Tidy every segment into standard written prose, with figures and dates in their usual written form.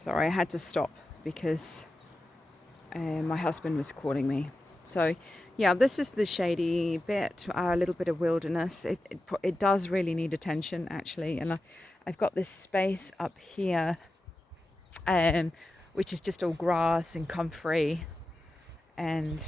Sorry, I had to stop because my husband was calling me. So, yeah, this is the shady bit, a little bit of wilderness. It does really need attention, actually. And I've got this space up here, which is just all grass and comfrey and,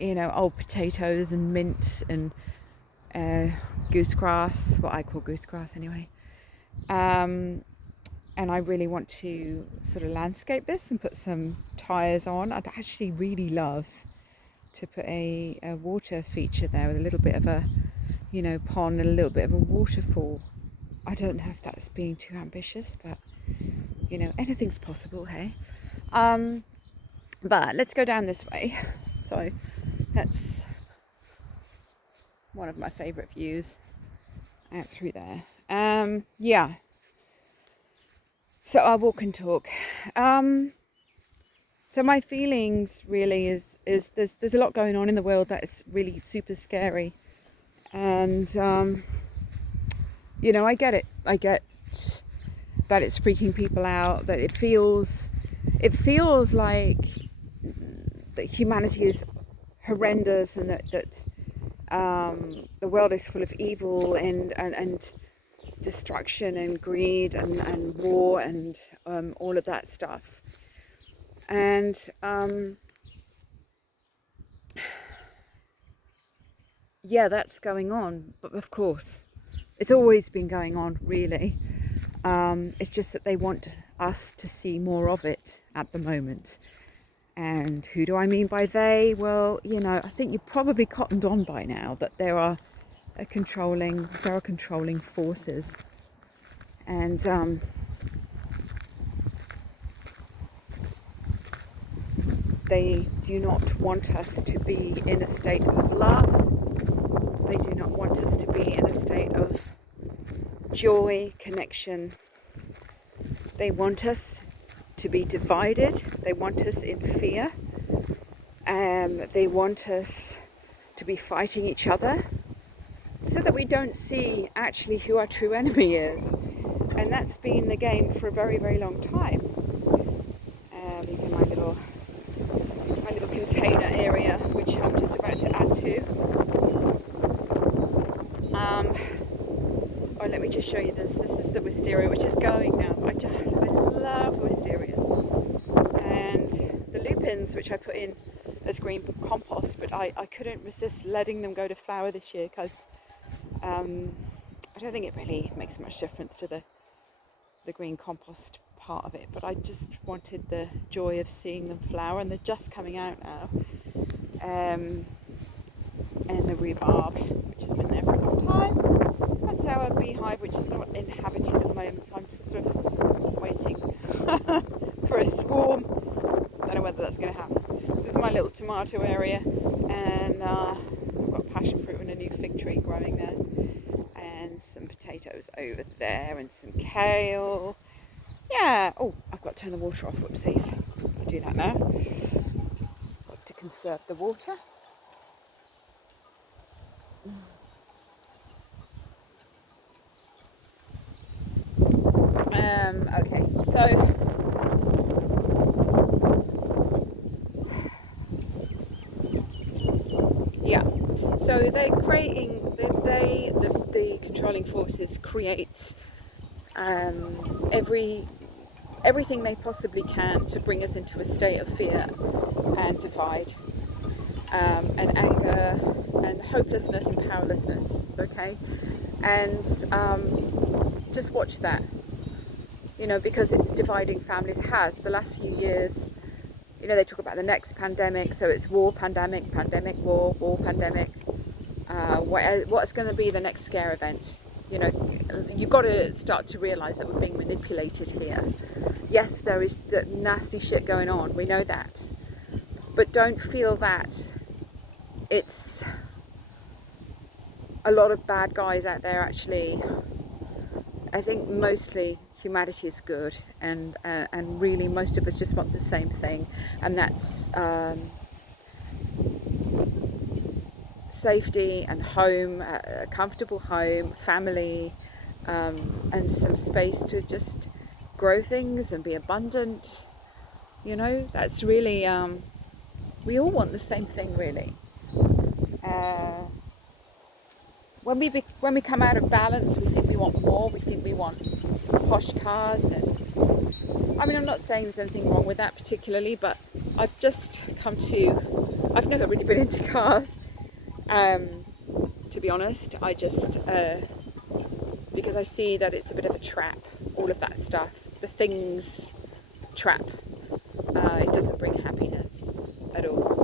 old potatoes and mint and goosegrass, what I call goosegrass anyway. And I really want to sort of landscape this and put some tyres on. I'd actually really love to put a water feature there with a little bit of a, pond and a little bit of a waterfall. I don't know if that's being too ambitious, but, anything's possible, hey? But let's go down this way. So that's one of my favourite views out through there. Yeah. So I'll walk and talk. So my feelings really is there's a lot going on in the world that is really super scary, and I get it. I get that it's freaking people out. That it feels like that humanity is horrendous, and that the world is full of evil and destruction and greed and war and all of that stuff. And yeah, that's going on. But of course, it's always been going on, really. It's just that they want us to see more of it at the moment. And who do I mean by they? Well, I think you've probably cottoned on by now that there are controlling forces, and they do not want us to be in a state of love. They do not want us to be in a state of joy, connection. They want us to be divided. They want us in fear. They want us to be fighting each other, so that we don't see actually who our true enemy is. And that's been the game for a very, very long time. These are my little container area, which I'm just about to add to. Let me just show you this. This is the wisteria, which is going now. I love wisteria. And the lupins, which I put in as green compost, but I couldn't resist letting them go to flower this year because I don't think it really makes much difference to the green compost part of it, but I just wanted the joy of seeing them flower, and they're just coming out now. And the rhubarb, which has been there for a long time. That's our beehive, which is not inhabited at the moment, so I'm just sort of waiting for a swarm. Don't know whether that's going to happen. So this is my little tomato area, and I've got passion fruit and a new fig tree growing there, and some potatoes over there, and some kale. Yeah. Oh, I've got to turn the water off. Whoopsies. I'll do that now. Got to conserve the water. Okay, so yeah, so they're creating the controlling forces create everything they possibly can to bring us into a state of fear and divide, and anger and hopelessness and powerlessness. Okay, and just watch that. Because it's dividing families. It has. The last few years, they talk about the next pandemic, so it's war, pandemic, war, pandemic. What's going to be the next scare event? You've got to start to realise that we're being manipulated here. Yes, there is nasty shit going on, we know that. But don't feel that it's a lot of bad guys out there, actually. I think mostly humanity is good, and really most of us just want the same thing, and that's safety and home, a comfortable home, family, and some space to just grow things and be abundant. You know, that's really, we all want the same thing, really. When we come out of balance, we think we want more. We think we want posh cars, and I mean, I'm not saying there's anything wrong with that particularly, but I've just come to, I've never really been into cars, to be honest. I just, because I see that it's a bit of a trap, all of that stuff, the things trap. It doesn't bring happiness at all.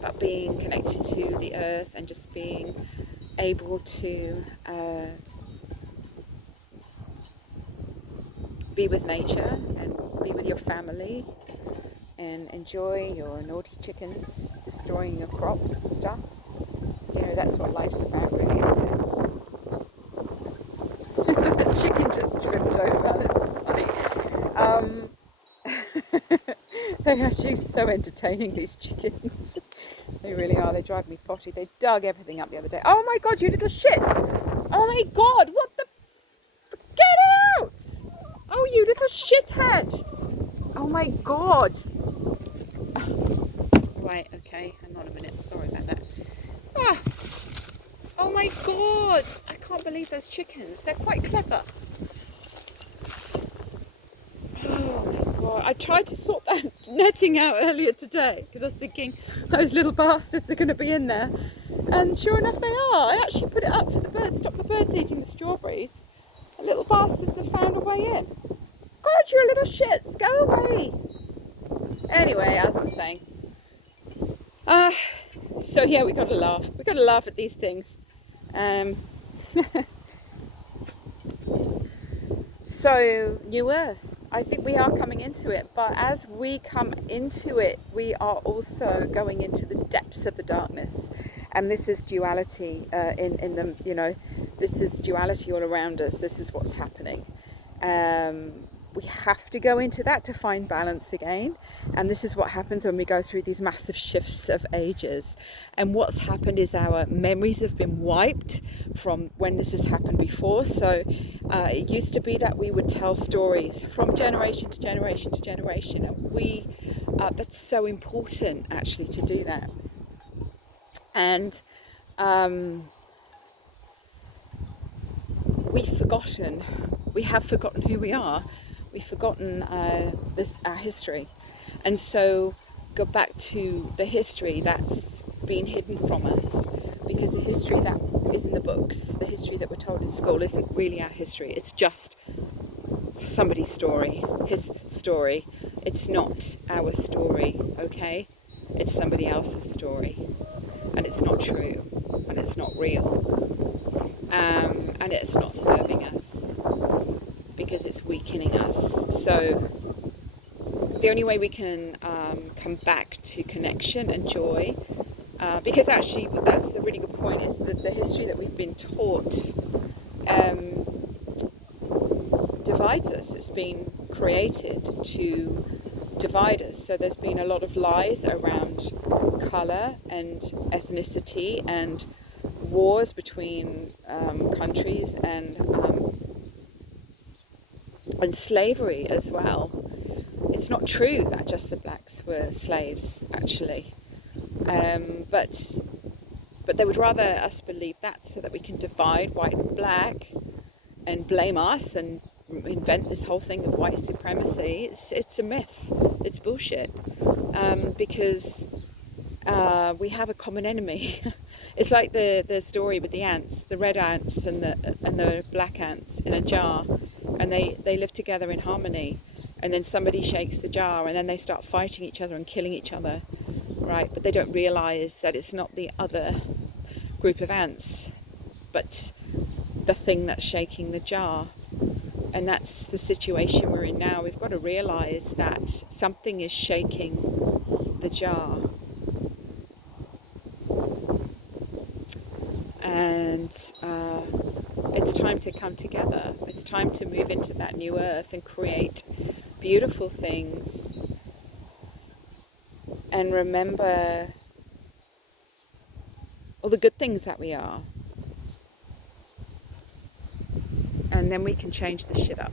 But being connected to the earth and just being able to be with nature and be with your family and enjoy your naughty chickens destroying your crops and stuff. You know, that's what life's about, really, isn't it? The chicken just tripped over, that's funny. They're actually so entertaining, these chickens. They really are. They drive me potty. They dug everything up the other day. Oh my God, you little shit! Oh my God, what the... Get out! Oh, you little shithead! Oh my God! Right, okay, hang on a minute. Sorry about that. Ah. Oh my God! I can't believe those chickens. They're quite clever. Oh my God, I tried to sort that netting out earlier today because I was thinking those little bastards are going to be in there, and sure enough they are. I actually put it up for the birds, stop the birds eating the strawberries. The little bastards have found a way in. God, you little shits, go away. Anyway, as I was saying, so yeah, we got to laugh. We got to laugh at these things. So, New Earth. I think we are coming into it, but as we come into it, we are also going into the depths of the darkness, and this is duality in the, you know, this is duality all around us. This is what's happening. We have to go into that to find balance again, and this is what happens when we go through these massive shifts of ages. And what's happened is our memories have been wiped from when this has happened before. So it used to be that we would tell stories from generation to generation to generation, and we that's so important actually to do that. And we have forgotten who we are. We've forgotten our history, and so go back to the history that's been hidden from us, because the history that is in the books, the history that we're told in school, isn't really our history. It's just somebody's story, his story. It's not our story, okay? It's somebody else's story, and it's not true, and it's not real, and it's not serving us, because it's weakening us. So the only way we can come back to connection and joy, because actually that's a really good point, is that the history that we've been taught divides us. It's been created to divide us. So there's been a lot of lies around colour and ethnicity and wars between countries and slavery as well. It's not true that just the blacks were slaves, actually, but they would rather us believe that so that we can divide white and black and blame us and invent this whole thing of white supremacy. It's a myth. It's bullshit, because we have a common enemy. It's like the story with the ants, the red ants and the black ants in a jar, and they live together in harmony, and then somebody shakes the jar and then they start fighting each other and killing each other, right? But they don't realise that it's not the other group of ants, but the thing that's shaking the jar. And that's the situation we're in now. We've got to realise that something is shaking the jar. And it's time to come together. It's time to move into that new earth and create beautiful things. And remember all the good things that we are. And then we can change the shit up.